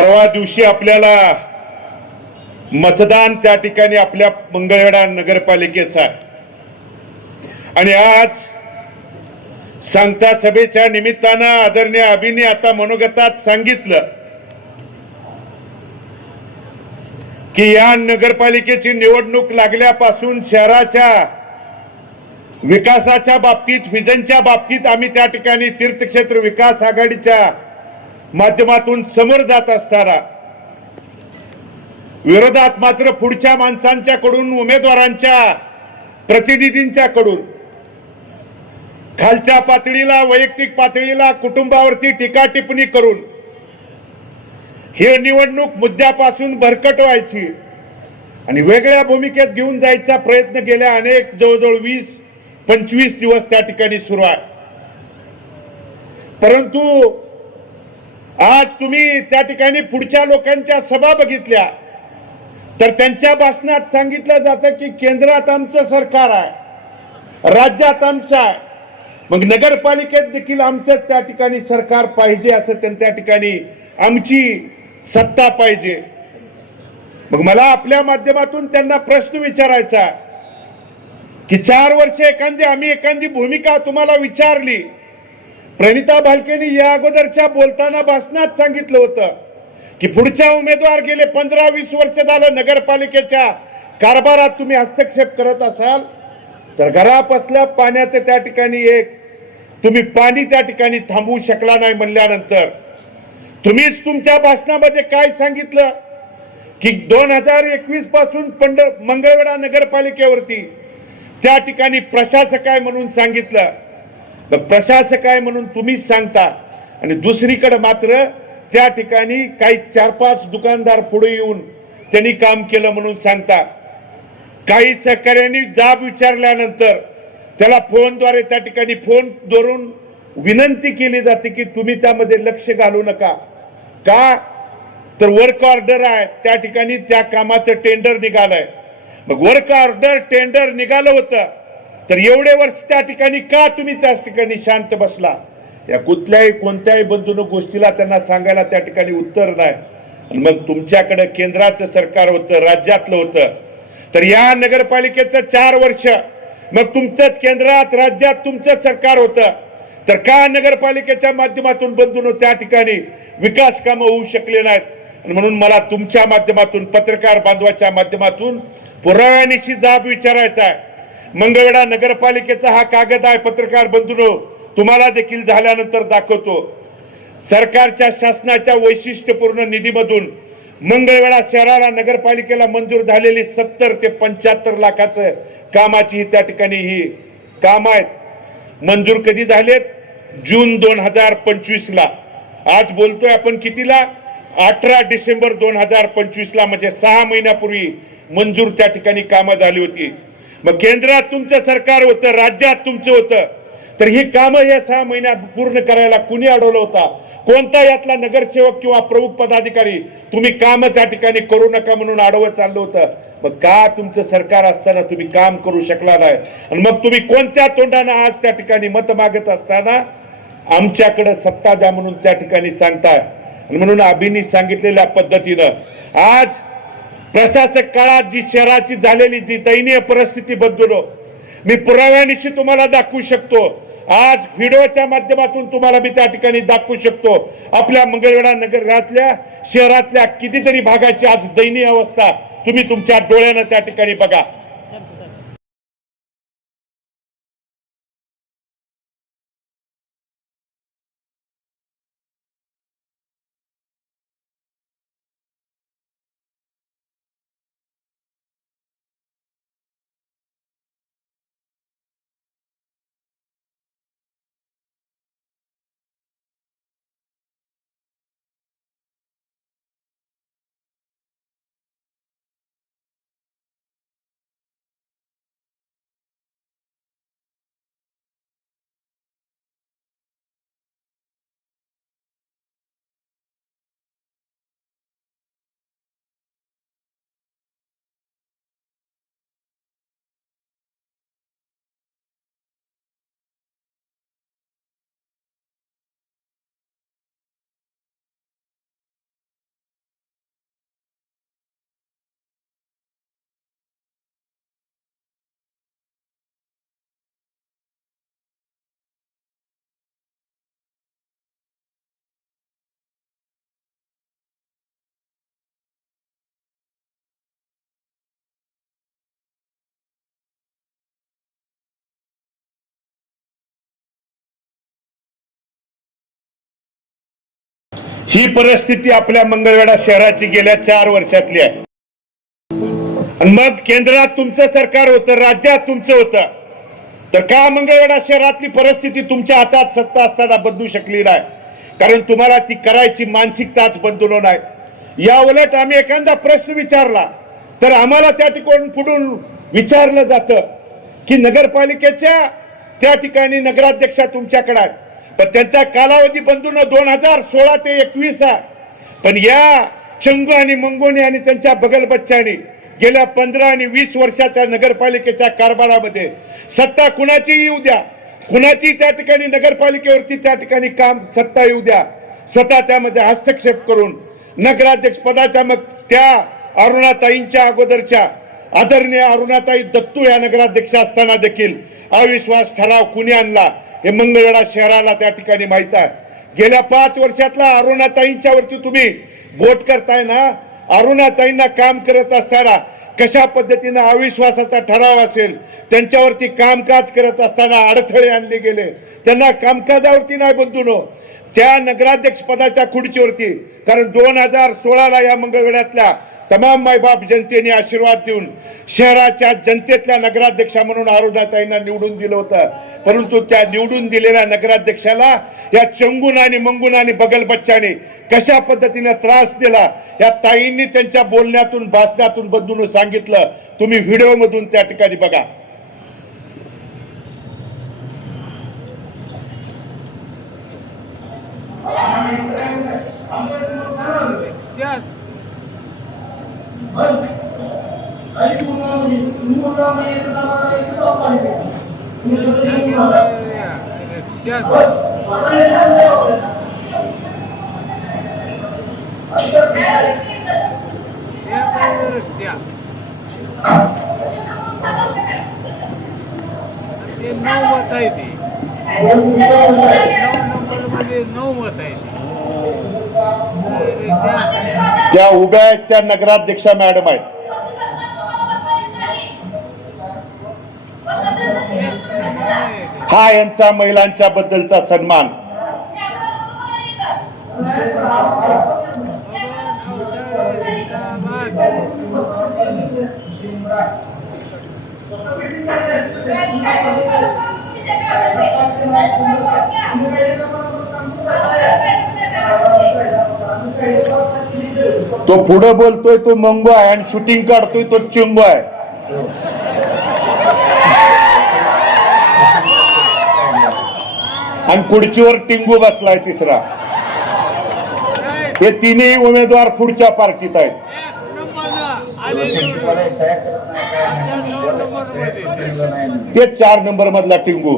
परवा दिवशी आपल्याला मतदान त्या ठिकाणी आपल्या मंगळवेढा नगरपालिकेचा आणि आज सांगता सभेच्या निमित्तानं आदरणीय अभिने आता मनोगतात सांगितलं की या नगरपालिकेची निवडणूक लागल्यापासून शहराच्या विकासाच्या बाबतीत व्हिजनच्या बाबतीत आम्ही त्या ठिकाणी तीर्थक्षेत्र विकास आघाडीच्या माध्यमातून समोर जात असताना विरोधात मात्र पुढच्या माणसांच्याकडून उमेदवारांच्या प्रतिनिधींच्याकडून खालच्या पातळीला वैयक्तिक पातळीला कुटुंबावरती टीका टिप्पणी करून ही निवडणूक मुद्द्यापासून भरकट व्हायची आणि वेगळ्या भूमिकेत घेऊन जायचा प्रयत्न गेल्या अनेक जवळजवळ 20-25 दिवस त्या ठिकाणी सुरू आहे। परंतु आज तुम्ही त्या ठिकाणी पुढच्या लोकांच्या सभा बघितल्या तर त्यांच्या भाषणात सांगितलं जातं की केंद्रात आमचं सरकार आहे, राज्यात आमचं आहे, मग नगरपालिकेत देखील आमचंच त्या ठिकाणी सरकार पाहिजे, असं त्या ठिकाणी आमची सत्ता पाहिजे। मग मला आपल्या माध्यमातून त्यांना प्रश्न विचारायचा की 4 वर्ष एखादी भूमिका तुम्हाला विचारली, प्रणिता भालकेंनी या अगोदरच्या बोलताना भाषणात सांगितलं होतं की पुढच्या उमेदवार गेले 15-20 वर्ष झालं नगरपालिकेच्या कारभारात तुम्ही हस्तक्षेप करत असाल तर घरापासल्या पाण्याचं त्या ठिकाणी तुम्ही पाणी त्या ठिकाणी थांबवू शकला नाही म्हणल्यानंतर तुम्हीच तुमच्या भाषणामध्ये काय सांगितलं की 2021 पासून मंगळवेढा नगरपालिकेवरती त्या ठिकाणी प्रशासक आहे म्हणून सांगितलं। प्रशासक आहे म्हणून तुम्हीच सांगता आणि दुसरीकडे मात्र त्या ठिकाणी काही 4-5 दुकानदार पुढे येऊन त्यांनी काम केलं म्हणून सांगता। काही सहकार्यांनी जाब विचारल्यानंतर त्याला फोनद्वारे त्या ठिकाणी फोन धरून विनंती केली जाते की तुम्ही त्यामध्ये लक्ष घालू नका, का तर वर्क ऑर्डर आहे, त्या ठिकाणी त्या कामाचं टेंडर निघालंय। मग वर्क ऑर्डर टेंडर निघालं होतं तर एवढे वर्ष त्या ठिकाणी का तुम्ही त्या ठिकाणी शांत बसला? या कोणत्याही बंधून गोष्टीला त्यांना सांगायला त्या ठिकाणी उत्तर नाही। आणि मग तुमच्याकडे केंद्राचं सरकार होतं, राज्यातलं होतं, तर या नगरपालिकेचं 4 वर्ष मग तुमचंच केंद्रात राज्यात तुमचं सरकार होतं तर का नगरपालिकेच्या माध्यमातून बंधून त्या ठिकाणी विकास कामं होऊ शकले नाहीत? म्हणून मला तुमच्या माध्यमातून पत्रकार बांधवाच्या माध्यमातून पुराव्यानिशी जाब विचारायचा आहे। मंगळवेढा नगरपालिकेचा हा कागद आहे, पत्रकार बंधूंनो, तुम्हाला देखील झाल्यानंतर दाखवतो। सरकारच्या शासनाच्या वैशिष्ट्यपूर्ण निधीमधून मंगळवेढा शहराला नगरपालिकेला मंजूर झालेली 70 ते 75 लाखाचं कामाची त्या ठिकाणी ही काम आहेत। मंजूर कधी झालेत? जून 2025 ला। आज बोलतोय आपण कितीला? 18 डिसेंबर 2025 ला, म्हणजे 6 महिन्यापूर्वी मंजूर त्या ठिकाणी कामं झाली होती। मग केंद्रात तुमचं सरकार होतं, राज्यात तुमचं होतं, तर ही कामं या 6 महिन्यात पूर्ण करायला कुणी अडवलं होता? कोणता यातला नगरसेवक किंवा प्रमुख पदाधिकारी तुम्ही काम त्या ठिकाणी करू नका म्हणून अडवत चाललं होतं? मग का तुमचं सरकार असताना तुम्ही काम करू शकला नाही? आणि मग तुम्ही कोणत्या तोंडाने आज त्या ठिकाणी मत मागत असताना आमच्याकडे सत्ता द्या म्हणून त्या ठिकाणी सांगताय? आणि म्हणून अभिनी सांगितलेल्या पद्धतीनं आज प्रशासक काळात जी शहराची झालेली जी दयनीय परिस्थिती बदललो मी पुराव्यानिशी तुम्हाला दाखवू शकतो। आज व्हिडिओच्या माध्यमातून तुम्हाला मी त्या ठिकाणी दाखवू शकतो आपल्या मंगळवेढा नगरातल्या शहरातल्या कितीतरी भागाची आज दयनीय अवस्था तुम्ही तुमच्या डोळ्यानं त्या ठिकाणी बघा। ही परिस्थिती आपल्या मंगळवेढा शहराची गेल्या 4 वर्षातली आहे. आणि मग केंद्रात तुमचं सरकार होतं, राज्यात तुमचं होतं, तर का मंगळवेढा शहरातली परिस्थिती तुमच्या हातात सत्ता असताना बदलू शकली नाही? कारण तुम्हाला ती करायची मानसिकताच बदलू नाही. या उलट आम्ही एखादा प्रश्न विचारला तर आम्हाला त्या ठिकाणी पुढून विचारलं जातं की नगरपालिकेच्या त्या ठिकाणी नगराध्यक्षा तुमच्याकडे आहेत, पण त्यांचा कालावधी बंधून 2016 ते 21 आहे. पण या चंगू आणि मंगोनी आणि त्यांच्या बगल बच्चांनी गेल्या 15 आणि 20 वर्षाच्या नगरपालिकेच्या कारभारामध्ये सत्ता कुणाची येऊ द्या, कुणाची त्या ठिकाणी नगरपालिकेवरती त्या ठिकाणी काम सत्ता येऊ द्या, स्वतः त्यामध्ये हस्तक्षेप करून नगराध्यक्ष पदाच्या मग त्या अरुणाताईंच्या अगोदरच्या आदरणीय अरुणाताई दत्तू या नगराध्यक्ष असताना देखील अविश्वास ठराव कुणी आणला हे मंगळवेढा शहराला त्या ठिकाणी माहित आहे. गेल्या 5 वर्षातला अरुणाताईंच्या वरती तुम्ही बोट करताय ना. अरुणाताईंना काम करत असताना कशा पद्धतीने अविश्वासाचा ठराव असेल, त्यांच्यावरती कामकाज करत असताना अडथळे आणले गेले, त्यांना कामकाजावरती नाही बंधूनो, त्या नगराध्यक्ष पदाच्या खुर्चीवरती. कारण 2016ला या मंगळवेढ्यातल्या तमाम मायबाप जनतेने आशीर्वाद देऊन शहराच्या जनतेतल्या नगराध्यक्षा म्हणून अरुणाताईंना निवडून दिलं होतं. परंतु त्या निवडून दिलेल्या नगराध्यक्षाला या चंगून आणि मंगून आणि बगल बच्चाने कशा पद्धतीने त्रास दिला या ताईंनी त्यांच्या बोलण्यातून भाषणातून बदलून सांगितलं. तुम्ही व्हिडिओ मधून त्या ठिकाणी बघा. त्या उभ्या आहेत त्या नगराध्यक्षा मॅडम आहेत. हा यांचा महिलांच्या बद्दलचा सन्मान. तो पुढे बोलतोय तो मंगो आहे आणि शूटिंग काढतोय तो चिंगो आहे. आणि खुर्चीवर टिंगू बसलाय तिसरा. हे तिन्ही उमेदवार पुढच्या पार्टीत आहेत. ते 4 नंबर मधला टिंगू.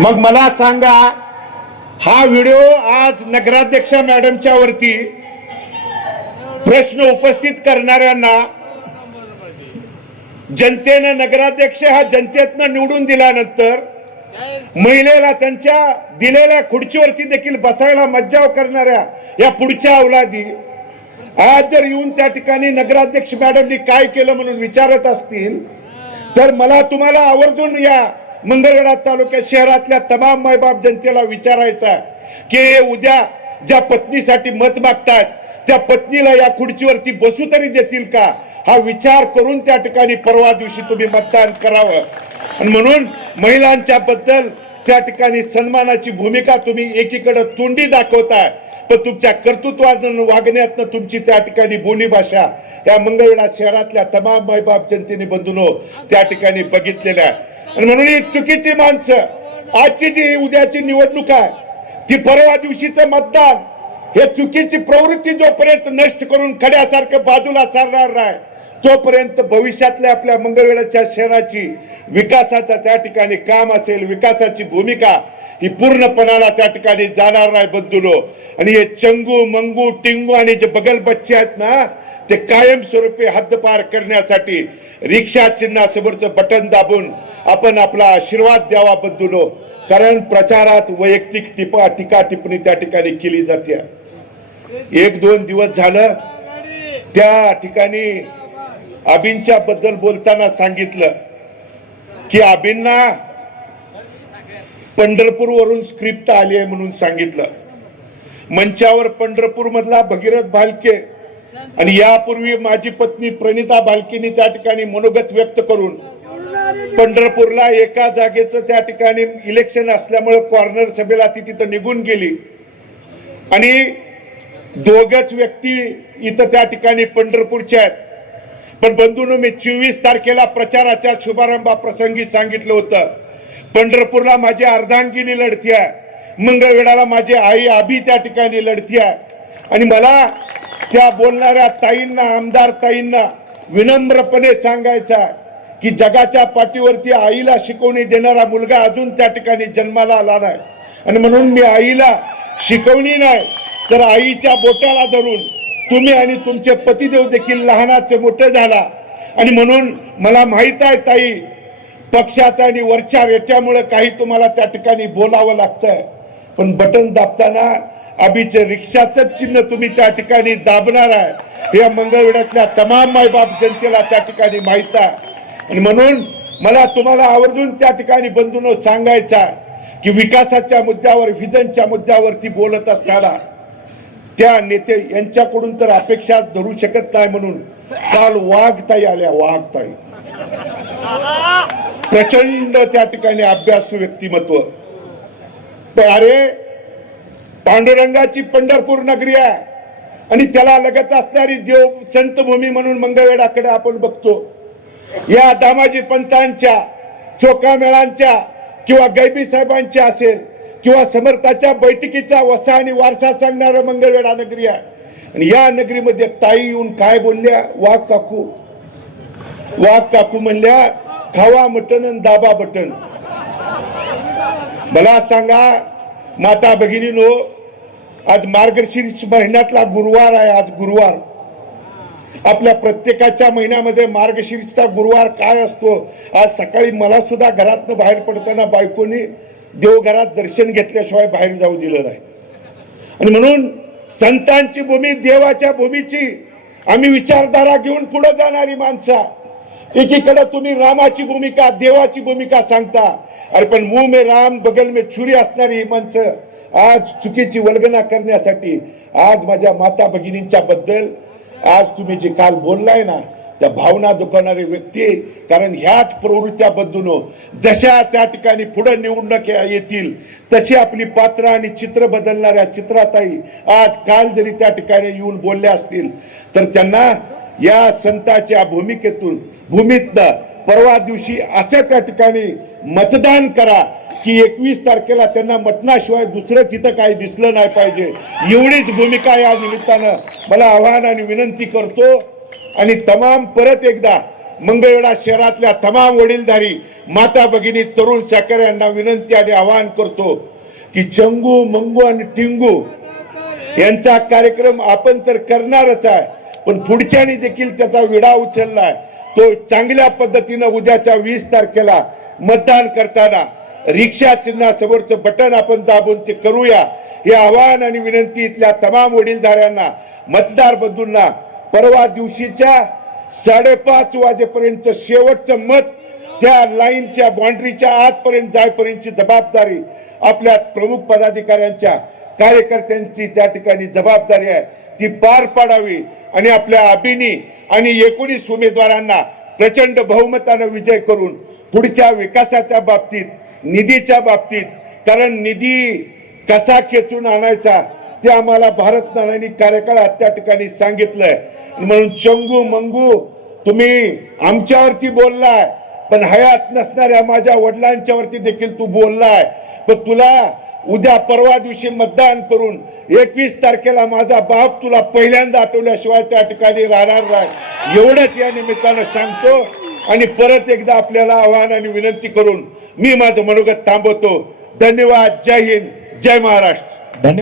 मग मला सांगा, हा व्हिडिओ आज नगराध्यक्षा मॅडमच्या वरती प्रश्न उपस्थित करणाऱ्यांना जनतेनं नगराध्यक्ष हा जनतेतनं निवडून दिल्यानंतर महिलेला त्यांच्या दिलेल्या खुर्चीवरती देखील बसायला मज्जाव करणाऱ्या या पुढच्या अवलादी आज जर येऊन त्या ठिकाणी नगराध्यक्ष मॅडमनी काय केलं म्हणून विचारत असतील तर मला तुम्हाला आवर्जून या मंगळवेढा तालुक्या शहरातल्या तमाम मायबाप जनतेला विचारायचं आहे की उद्या ज्या पत्नीसाठी मत मागतात त्या पत्नीला या खुर्चीवरती बसू तरी देतील का, हा विचार करून त्या ठिकाणी परवा दिवशी तुम्ही मतदान करावं. आणि म्हणून महिलांच्या बद्दल त्या ठिकाणी सन्मानाची भूमिका तुम्ही एकीकडे तोंडी दाखवताय, पण तुमच्या कर्तृत्वातून वागण्यातनं तुमची त्या ठिकाणी बोली भाषा या मंगळवेढा शहरातल्या तमाम मायबाप जनतेने बंधूंनो त्या ठिकाणी बघितलेल्या आहे. आणि म्हणून ही चुकीची माणसं आजची जी उद्याची निवडणूक आहे ती परवा दिवशीचं मतदान हे चुकीची प्रवृत्ती जोपर्यंत नष्ट करून खड्यासारखं बाजूला सारणार नाही तोपर्यंत भविष्यातल्या आपल्या मंगळवेढ्याच्या शहराची विकासाचा त्या ठिकाणी काम असेल, विकासाची भूमिका ही पूर्णपणाला त्या ठिकाणी जाणार नाही बंधूंनो. आणि हे चंगू मंगू टिंगू आणि जे बगल बच्चे आहेत ना ते कायमस्वरूपी हद्दपार करण्यासाठी रिक्षा चिन्हासमोरचं बटन दाबून आपण आपला आशीर्वाद द्यावा बंधूंनो. कारण प्रचारात वैयक्तिक टीका टिप्पणी त्या ठिकाणी केली जाते. 1-2 दिवस झालं त्या ठिकाणी आबींच्या बद्दल बोलताना सांगितलं की आबींना पंढरपूर वरून स्क्रिप्ट आली आहे म्हणून सांगितलं. मंचावर पंढरपूर मधला भगीरथ भालके आणि यापूर्वी माझी पत्नी प्रणिता भालकेनी त्या ठिकाणी मनोगत व्यक्त करून पंढरपूरला एका जागेचं त्या ठिकाणी इलेक्शन असल्यामुळे कॉर्नर सभेला ती तिथं निघून गेली आणि दोघच व्यक्ती इथं त्या ठिकाणी पंढरपूरच्या आहेत. पण बंधूंनो, मी 24 तारखेला प्रचाराच्या शुभारंभाप्रसंगी सांगितलं होतं, पंढरपूरला माझी अर्धांगिनी लढती आहे, मंगळवेढाला माझी आई आबी त्या ठिकाणी लढती आहे. आणि मला त्या बोलणाऱ्या ताईंना, आमदार ताईंना विनम्रपणे सांगायचं की जगाच्या पाठीवरती आईला शिकवणी देणारा मुलगा अजून त्या ठिकाणी जन्माला आला नाही. आणि म्हणून मी आईला शिकवणी नाही तर आईच्या बोटाला धरून तुम्ही आणि तुमचे पतिदेव देखील लहानाचे मोठे झाला. आणि म्हणून मला माहित आहे ताई, पक्षाचा आणि वरच्या रेट्यामुळे काही तुम्हाला त्या ठिकाणी बोलावं लागतंय, पण बटन दाबताना आबीचे रिक्षाचं चिन्ह तुम्ही त्या ठिकाणी दाबणार आहे या मंगळवेढ्यातल्या तमाम मायबाप जनतेला त्या ठिकाणी माहित आहे. आणि म्हणून मला तुम्हाला आवर्जून त्या ठिकाणी बंधूंनो सांगायचं की विकासाच्या मुद्द्यावर, व्हिजनच्या मुद्द्यावरती बोलत असताना त्या नेते यांच्याकडून तर अपेक्षाच धरू शकत नाही. म्हणून काल वाघताई आल्या, वाघताई प्रचंड त्या ठिकाणी अभ्यासू व्यक्तिमत्व. अरे पांडुरंगाची पंढरपूर नगरी आहे आणि त्याला लगत असणारी देव संतभूमी म्हणून मंगळवेढाकडे आपण बघतो. या दामाजी पंतांच्या, चोकामेळांच्या किंवा गैबी साहेबांच्या असेल किंवा समर्थाच्या बैठकीचा वसा आणि वारसा सांगणारं मंगळवेढा नगरी आहे. आणि या नगरीमध्ये ताई येऊन काय बोलल्या, वाघ काकू म्हणल्या खावा मटन आणि दाबा बटन. मला सांगा माता भगिनीनो, आज मार्गशीर्ष महिन्यातला गुरुवार आहे. आज गुरुवार, आपल्या प्रत्येकाच्या महिन्यामध्ये मार्गशीर्षचा गुरुवार काय असतो. आज सकाळी मला सुद्धा घरातनं बाहेर पडताना बायकोनी देवघरात दर्शन घेतल्याशिवाय बाहेर जाऊ दिलं नाही. आणि म्हणून संतांची भूमी, देवाच्या भूमीची आम्ही विचारधारा घेऊन पुढे जाणारी माणसं. एकीकडे तुम्ही रामाची भूमिका, देवाची भूमिका सांगता, अरे पण मुंह में राम बगल में छुरी असणारी ही माणसं आज चुकीची वल्गना करण्यासाठी आज माझ्या माता भगिनींच्या बद्दल आज तुम्ही जे काल बोललाय ना, त्या भावना दुखवणारे व्यक्ती. कारण ह्याच प्रवृत्त्या बदलून जशा त्या ठिकाणी पुढे निवडणुका येतील तशी आपली पात्र आणि चित्र बदलणाऱ्या चित्राताई आज काल जरी त्या ठिकाणी येऊन बोलल्या असतील तर त्यांना या संतांच्या भूमीतनं परवा दिवशी अशा त्या ठिकाणी मतदान करा की 21 तारखेला त्यांना मतनाशिवाय दुसरं तिथं काही दिसलं नाही पाहिजे. एवढीच भूमिका या निमित्तानं मला आवाहन आणि विनंती करतो. आणि तमाम परत एकदा मंगळवेढा शहरातल्या तमाम वडीलधारी माता भगिनी, तरुण शाखेर यांना विनंती आणि आवाहन करतो की चंगू, मंगू आणि टिंगू यांचा कार्यक्रम आपण तर करणारच आहे, पण पुढच्यानी देखील त्याचा विडा उचललाय. तो चांगल्या पद्धतीनं उद्याच्या 20 तारखेला मतदान करताना रिक्षा चिन्हासमोरचं बटन आपण दाबून ते करूया. हे आवाहन आणि विनंती इथल्या तमाम वडीलधाऱ्यांना, मतदार बंधूंना परवा दिवशीच्या 5:30 वाजेपर्यंत शेवटचं मत त्या लाईनच्या बाउंड्रीच्या आतपर्यंत जायपर्यंतची जबाबदारी आपल्या प्रमुख पदाधिकाऱ्यांच्या, कार्यकर्त्यांची त्या ठिकाणी जबाबदारी आहे, ती पार पाडावी. आणि आपल्या आबीनी आणि 19 उमेदवारांना प्रचंड बहुमतानं विजय करून पुढच्या विकासाच्या बाबतीत, निधीच्या बाबतीत, कारण निधी कसा खेचून आणायचा ते आम्हाला भारत नानांनी कार्यकाळात त्या ठिकाणी सांगितलंय. म्हणून चंगू मंगू तुम्ही आमच्यावरती बोललाय, पण हयात नसणाऱ्या माझ्या वडिलांच्यावरती देखील तू बोललाय. पण तुला उद्या परवा दिवशी मतदान करून 21 तारखेला माझा बाप तुला पहिल्यांदा आठवल्याशिवाय त्या ठिकाणी राहणार नाही. एवढंच या निमित्तानं सांगतो. आणि परत एकदा आपल्याला आवाहन आणि विनंती करून मी माझं मनोगत थांबवतो. धन्यवाद. जय हिंद, जय महाराष्ट्र.